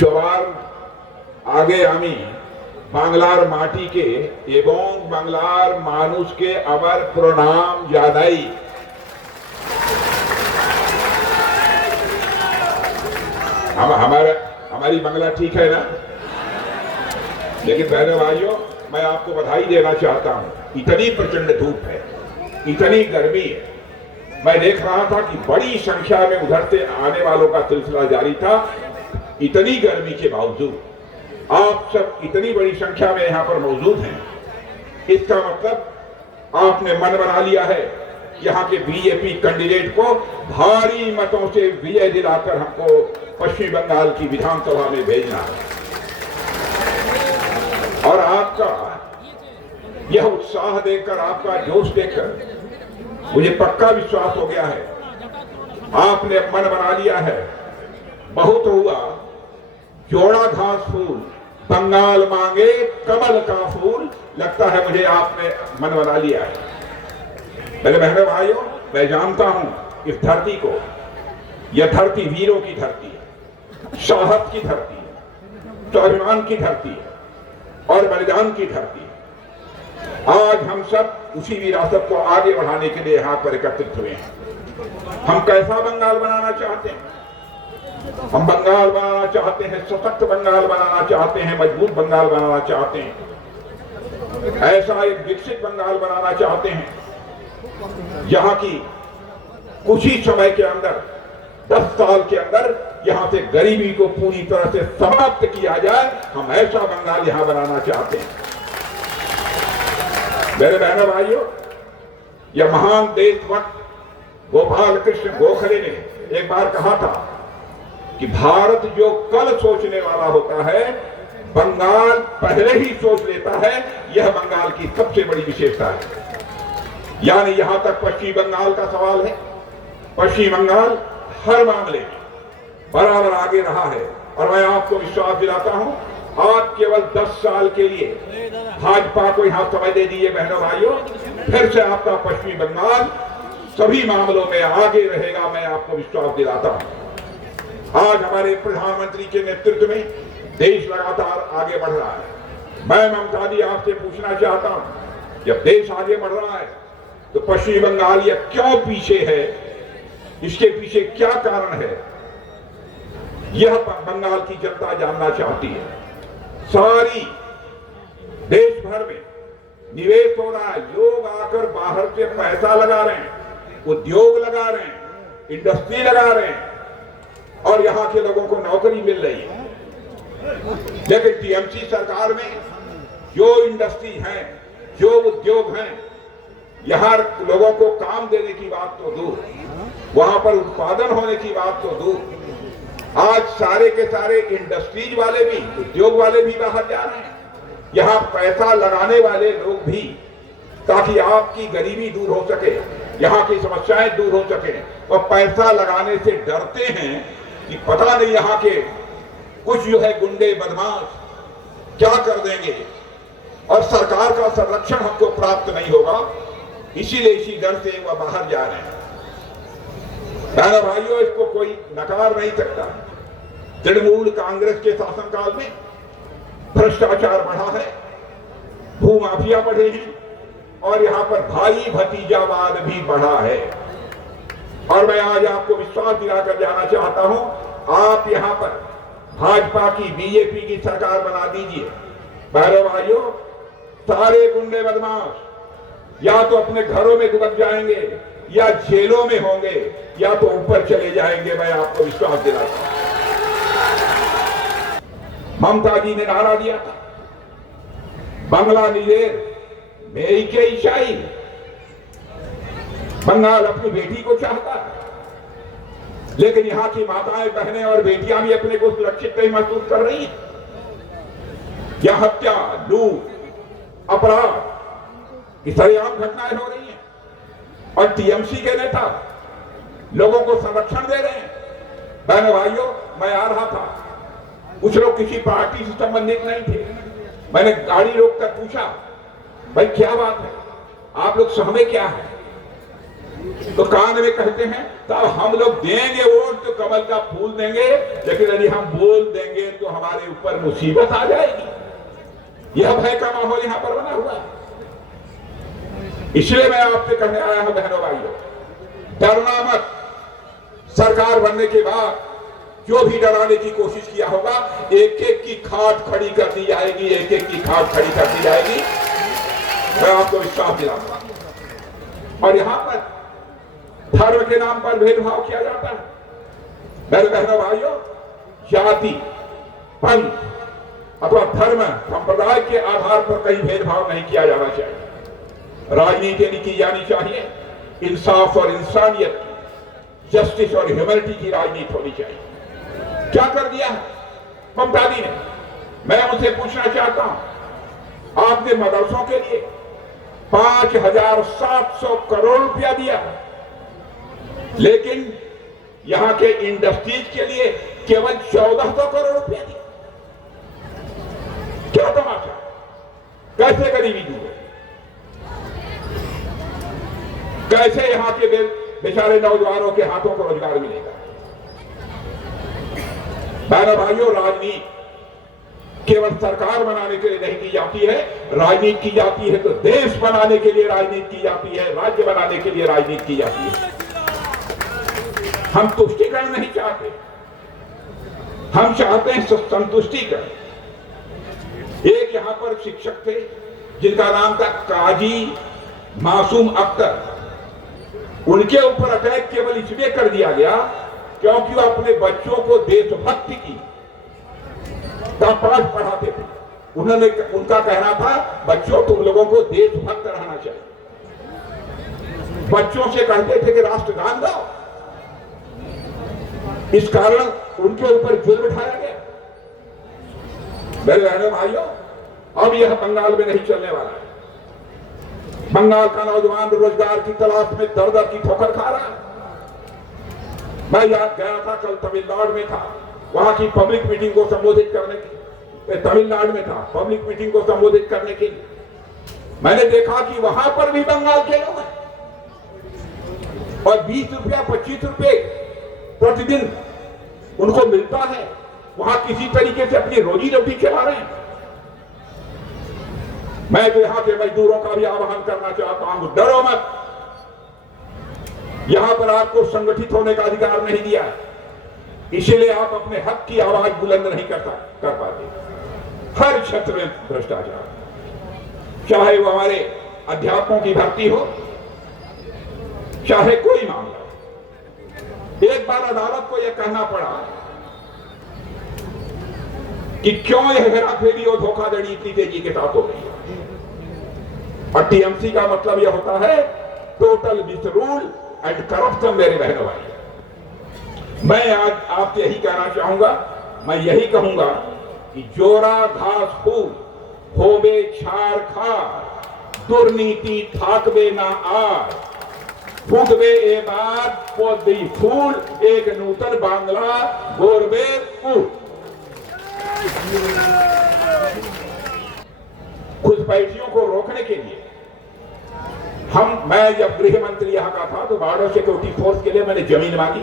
সবার আগে আমি বাংলার মাটিকে এবং বাংলার মানুষকে আবার প্রণাম জানাই। हमारी बांग्ला ठीक है ना? लेकिन बहनों भाइयों, मैं आपको बधाई देना चाहता हूं। इतनी प्रचंड धूप है, इतनी गर्मी है। मैं देख रहा था कि बड़ी संख्या में उधर से आने वालों का सिलसिला जारी था। इतनी गर्मी के बावजूद आप सब इतनी बड़ी संख्या में यहां पर मौजूद हैं। इसका मतलब आपने मन बना लिया है यहां के बीजेपी कैंडिडेट को भारी मतों से विजय दिलाकर हमको पश्चिम बंगाल की विधानसभा में भेजना है। और आपका यह उत्साह देखकर, आपका जोश देखकर मुझे पक्का विश्वास हो गया है, आपने मन बना लिया है। बहुत हुआ जोड़ा घास फूल, बंगाल मांगे कमल का फूल। लगता है मुझे आपने मन बना लिया है। मेरे बहनों भाइयों, मैं जानता हूं इस धरती को, यह धरती वीरों की धरती है, साहस की धरती है, स्वाभिमान की धरती है और बलिदान की धरती है। आज हम सब उसी विरासत को आगे बढ़ाने के लिए यहां पर एकत्रित हुए हैं। हम कैसा बंगाल बनाना चाहते हैं? हम बंगाल बनाना चाहते हैं, सशक्त बंगाल बनाना चाहते हैं, मजबूत बंगाल बनाना चाहते हैं, ऐसा एक विकसित बंगाल बनाना चाहते हैं यहां की कुछ ही समय के अंदर, 10 साल के अंदर यहां से गरीबी को पूरी तरह से समाप्त किया जाए। हम ऐसा बंगाल यहां बनाना चाहते हैं। मेरे बहनों भाइयों, यह महान देशभक्त गोपाल कृष्ण गोखले ने एक बार कहा था कि भारत जो कल सोचने वाला होता है, बंगाल पहले ही सोच लेता है। यह बंगाल की सबसे बड़ी विशेषता है। यानी यहां तक पश्चिम बंगाल का सवाल है, पश्चिम बंगाल हर मामले में बराबर आगे रहा है। और मैं आपको विश्वास दिलाता हूं, आप केवल 10 साल के लिए भाजपा को यहां समय दे दीजिए बहनों भाइयों, फिर से आपका पश्चिम बंगाल सभी मामलों में आगे रहेगा। मैं आपको विश्वास दिलाता हूं। आज हमारे प्रधानमंत्री के नेतृत्व में देश लगातार आगे बढ़ रहा है। मैं ममता जी आपसे पूछना चाहता हूं, जब देश आगे बढ़ रहा है तो पश्चिम बंगाल यह क्यों पीछे है? इसके पीछे क्या कारण है? यह बंगाल की जनता जानना चाहती है। सारी देश भर में निवेश हो रहा है, लोग आकर बाहर से पैसा लगा रहे हैं, उद्योग लगा रहे हैं, इंडस्ट्री लगा रहे हैं और यहां के लोगों को नौकरी मिल रही है। लेकिन टीएमसी सरकार में जो इंडस्ट्री है, जो उद्योग हैं, यहां लोगों को काम देने की बात तो दूर, वहां पर उत्पादन होने की बात तो दूर, आज सारे के सारे इंडस्ट्रीज वाले भी, उद्योग वाले भी बाहर जा रहे हैं, यहां पैसा लगाने वाले लोग भी, ताकि आपकी गरीबी दूर हो सके, यहां की समस्याएं दूर हो सके। और पैसा लगाने से डरते हैं कि पता नहीं यहां के कुछ जो है गुंडे बदमाश क्या कर देंगे और सरकार का संरक्षण हमको प्राप्त नहीं होगा, इसीलिए इसी डर से वह बाहर जा रहे हैं। बहनों भाइयों, इसको कोई नकार नहीं सकता। तृणमूल कांग्रेस के शासनकाल में भ्रष्टाचार बढ़ा है, भूमाफिया बढ़े हैं और यहां पर भाई भतीजावाद भी बढ़ा है। और मैं आज आपको विश्वास दिलाकर जाना चाहता हूं, आप यहां पर भाजपा की, बीजेपी की सरकार बना दीजिए। बहनों भाइयों, सारे गुंडे बदमाश या तो अपने घरों में दुबक जाएंगे, या जेलों में होंगे, या तो ऊपर चले जाएंगे। मैं आपको विश्वास दिलाता हूं। ममता जी ने नारा दिया था, बंगला निजेर मेरी के ईशाई। बंगाल अपनी बेटी को चाहता है, लेकिन यहां की माताएं, बहनें और बेटियां भी अपने को सुरक्षित नहीं महसूस कर रही हैं। यह हत्या, लूट, अपराध की सरेआम घटनाएं हो रही हैं और टीएमसी के नेता लोगों को संरक्षण दे रहे हैं। बहनों भाइयों, मैं आ रहा था, कुछ लोग किसी पार्टी से संबंधित नहीं थे। मैंने गाड़ी रोककर पूछा, भाई क्या बात है, आप लोग सहमे क्या है? तो कान में कहते हैं तब हम लोग देंगे वोट तो कमल का फूल देंगे, लेकिन यदि हम बोल देंगे तो हमारे ऊपर मुसीबत आ जाएगी। यह भय का माहौल यहां पर बना हुआ है। इसलिए मैं आपसे कहने आया हूं बहनों भाइयों, डरना मत। सरकार बनने के बाद जो भी डराने की कोशिश किया होगा, एक एक की खाट खड़ी कर दी जाएगी, एक एक की खाट खड़ी कर दी जाएगी, मैं आपको विश्वास दिलाता हूं। और यहां पर धर्म के नाम पर भेदभाव किया जाता है। मेरे बहनों भाइयों, जाति, पंथ अथवा धर्म संप्रदाय के आधार पर कहीं भेदभाव नहीं किया जाना चाहिए। राजनीति की जानी चाहिए इंसाफ और इंसानियत की, जस्टिस और ह्यूमैनिटी की राजनीति होनी चाहिए। क्या कर दिया है ममता दी ने? मैं उनसे पूछना चाहता हूं, आपने मदरसों के लिए 5,700 करोड़ रुपया दिया, लेकिन यहां के इंडस्ट्रीज के लिए केवल 1,400 करोड़ रुपया दिया। क्या तमाशा? कैसे गरीबी दूर है? कैसे यहां के बेचारे नौजवानों के हाथों को रोजगार मिलेगा? बहनों भाइयों, राजनीति केवल सरकार बनाने के लिए नहीं की जाती है, राजनीति की जाती है तो देश बनाने के लिए राजनीति की जाती है, राज्य बनाने के लिए राजनीति की जाती है। हम तुष्टिकरण नहीं चाहते, हम चाहते हैं संतुष्टिकरण। एक यहां पर शिक्षक थे जिनका नाम था काजी मासूम अख्तर। उनके ऊपर अटैक केवल इसलिए कर दिया गया क्योंकि वो अपने बच्चों को देशभक्ति की का पाठ पढ़ाते थे। उनका कहना था, बच्चों तुम लोगों को देशभक्त रहना चाहिए। बच्चों से कहते थे कि राष्ट्रगान गाओ। इस कारण उनके ऊपर जुल्म ढाया गया। मेरे बहनों भाइयों, अब यह बंगाल में नहीं चलने वाला है। बंगाल का नौजवान रोजगार की तलाश में दर दर की ठोकर खा रहा है। मैं याद गया था, कल तमिलनाडु में था, वहां की पब्लिक मीटिंग को संबोधित करने के, तमिलनाडु में था पब्लिक मीटिंग को संबोधित करने के लिए। मैंने देखा कि वहां पर भी बंगाल के लोग हैं और 20 रुपया 25 रुपये प्रतिदिन उनको मिलता है। वहां किसी तरीके से अपनी रोजी रोटी चला रहे हैं। मैं तो यहां के मजदूरों का भी आह्वान करना चाहता हूं, डरो मत। यहां पर आपको संगठित होने का अधिकार नहीं दिया है, इसीलिए आप अपने हक की आवाज बुलंद नहीं कर पाते। हर क्षेत्र में भ्रष्टाचार, चाहे वो हमारे अध्यापकों की भर्ती हो, चाहे कोई मामला हो। एक बार अदालत को यह कहना पड़ा कि क्यों यह हेराफेरी और धोखाधड़ी इतनी तेजी के साथ हो रही है। और टीएमसी का मतलब यह होता है टोटल मिसरूल एंड करप्शन। मेरे बहनों भाई, मैं आज आपसे यही कहना चाहूंगा, मैं यही कहूंगा कि जोरा घास फूल होबे छाड़ खार, दुर्नीति थाकबे ना आर, फूटबे ए बार पौधी फूल, एक नूतन बांग्ला गोरबे फूल। घुसपैठियों को रोकने के लिए मैं जब गृह मंत्री यहां का था तो बॉर्डर सिक्योरिटी फोर्स के लिए मैंने जमीन मांगी।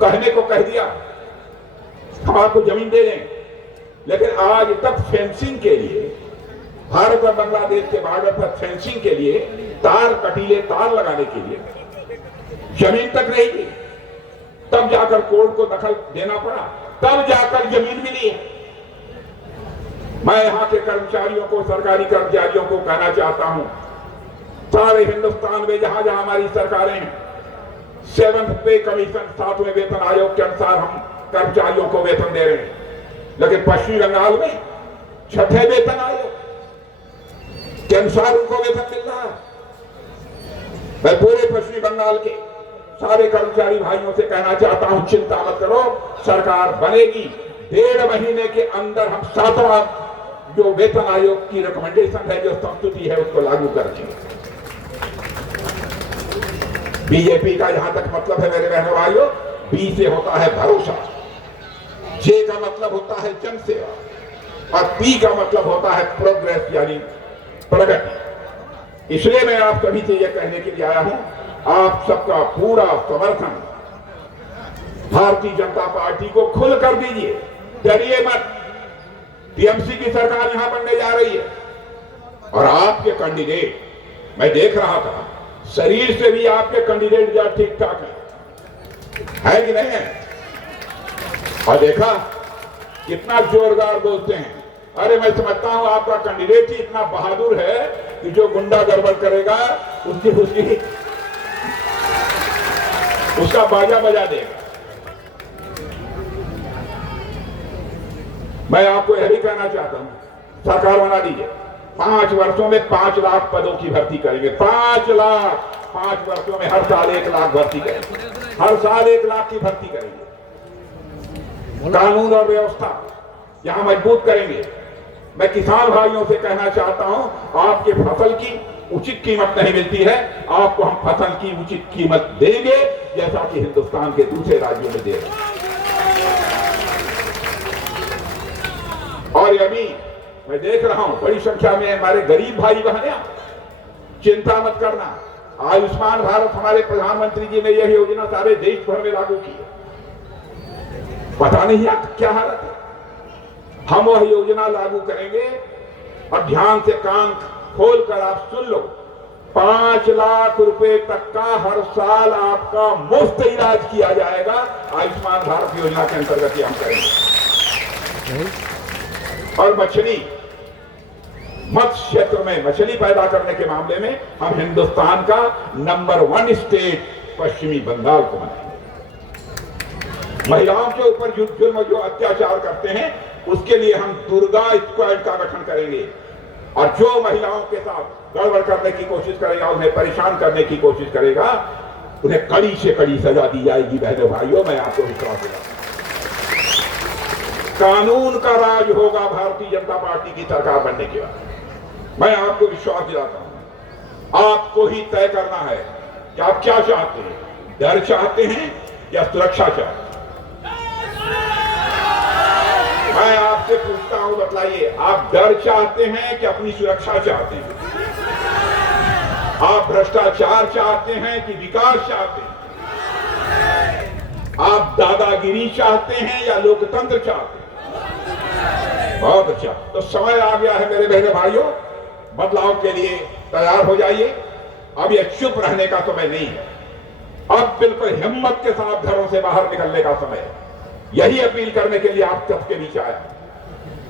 कहने को कह दिया हम आपको जमीन दे दें, लेकिन आज तक फेंसिंग के लिए, भारत और बांग्लादेश के बॉर्डर पर फेंसिंग के लिए कटीले तार लगाने के लिए जमीन तक नहीं दी। तब जाकर कोर्ट को दखल देना पड़ा, तब जाकर जमीन मिली है। मैं यहां के कर्मचारियों को, सरकारी कर्मचारियों को कहना चाहता हूं, सारे हिंदुस्तान में जहां जहां हमारी सरकारें हैं, 7th पे कमीशन, 7वें वेतन आयोग के अनुसार हम कर्मचारियों को वेतन दे रहे हैं, लेकिन पश्चिमी बंगाल में 6ठे वेतन आयोग के अनुसार उनको वेतन मिल रहा है। मैं पूरे पश्चिमी बंगाल के सारे कर्मचारी भाइयों से कहना चाहता हूं, चिंता मत करो, सरकार बनेगी। 1.5 महीने के अंदर हम 7वां जो वेतन आयोग की रिकमेंडेशन है, जो संस्तुति है, उसको लागू करेंगे। बीजेपी का जहां तक मतलब है मेरे बहनों भाइयों, बी से होता है भरोसा, जे का मतलब होता है जनसेवा और पी का मतलब होता है प्रोग्रेस यानी प्रगति। इसलिए मैं आप सभी से यह कहने के लिए आया हूं आप सबका पूरा समर्थन भारतीय जनता पार्टी को खुल कर दीजिए, डरिए मत। टीएमसी की सरकार यहां बनने जा रही है और आपके कैंडिडेट, मैं देख रहा था, शरीर से भी आपके कैंडिडेट जा ठीक ठाक है कि नहीं है? और देखा कितना जोरदार बोलते हैं। अरे मैं समझता हूं आपका कैंडिडेट ही इतना बहादुर है कि जो गुंडा गड़बड़ करेगा उसका बाजा बजा देगा। मैं आपको यही कहना चाहता हूं, सरकार बना दीजिए। 5 वर्षों में 5 लाख पदों की भर्ती करेंगे। 5 लाख 5 वर्षों में हर साल 1 लाख भर्ती करेंगे। हर साल 1 लाख की भर्ती करेंगे। कानून और व्यवस्था यहां मजबूत करेंगे। मैं किसान भाइयों से कहना चाहता हूं, आपके फसल की उचित कीमत नहीं मिलती है, आपको हम फसल की उचित कीमत देंगे जैसा कि हिंदुस्तान के दूसरे राज्यों में दे रहे हैं। और अभी मैं देख रहा हूं बड़ी संख्या में हमारे गरीब भाई बहन, चिंता मत करना। आयुष्मान भारत हमारे प्रधानमंत्री जी ने यह योजना सारे देश भर में लागू की है। पता नहीं क्या हालत है। हम वह योजना लागू करेंगे और ध्यान से कान खोलकर आप सुन लो, 5 लाख रुपए तक का हर साल आपका मुफ्त इलाज किया जाएगा। आयुष्मान भारत योजना के अंतर्गत हम करेंगे। और मछली, मत्स्य क्षेत्र में मछली पैदा करने के मामले में हम हिंदुस्तान का नंबर 1 स्टेट पश्चिमी बंगाल को बनाएंगे। महिलाओं के ऊपर जुल्म जो अत्याचार करते हैं उसके लिए हम दुर्गा स्क्वाड का गठन करेंगे और जो महिलाओं के साथ गड़बड़ करने की कोशिश करेगा, उन्हें परेशान करने की कोशिश करेगा, उन्हें कड़ी से कड़ी सजा दी जाएगी। बहनों भाइयों, मैं आपको विश्वास दिलाता हूं, कानून का राज होगा भारतीय जनता पार्टी की सरकार बनने के बाद। मैं आपको विश्वास दिलाता हूं, आपको ही तय करना है कि आप क्या चाहते हैं, डर चाहते हैं या सुरक्षा चाहते हैं। मैं आपसे पूछता हूं, बतलाइए, आप डर चाहते हैं कि अपनी सुरक्षा चाहते हैं? आप भ्रष्टाचार चाहते हैं कि विकास चाहते हैं? आप दादागिरी चाहते हैं या लोकतंत्र चाहते हैं? बहुत अच्छा, तो समय आ गया है मेरे बहने भाइयों, बदलाव के लिए तैयार हो जाइए। अब यह चुप रहने का समय नहीं है, अब बिल्कुल हिम्मत के साथ घरों से बाहर निकलने का समय है। यही अपील करने के लिए आप सबके बीच आया।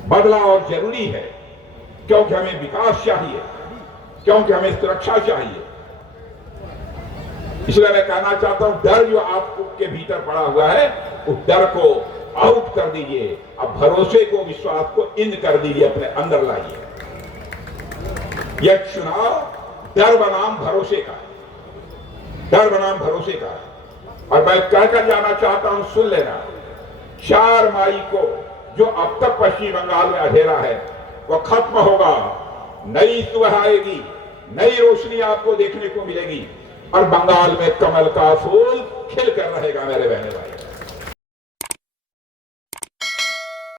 बदलाव जरूरी है क्योंकि हमें विकास चाहिए, क्योंकि हमें सुरक्षा चाहिए। इसलिए मैं कहना चाहता हूं, डर जो आपके भीतर पड़ा हुआ है उस डर को आउट कर दीजिए। अब भरोसे को, विश्वास को इन कर दीजिए, अपने अंदर लाइए। यह चुनाव डर बनाम भरोसे का, डर बनाम भरोसे का। और मैं कहकर जाना चाहता हूं, सुन लेना, 4 मई को जो अब तक पश्चिम बंगाल में अंधेरा है वो खत्म होगा। नई सुबह आएगी, नई रोशनी आपको देखने को मिलेगी और बंगाल में कमल का फूल खिलकर रहेगा मेरे बहने भाई।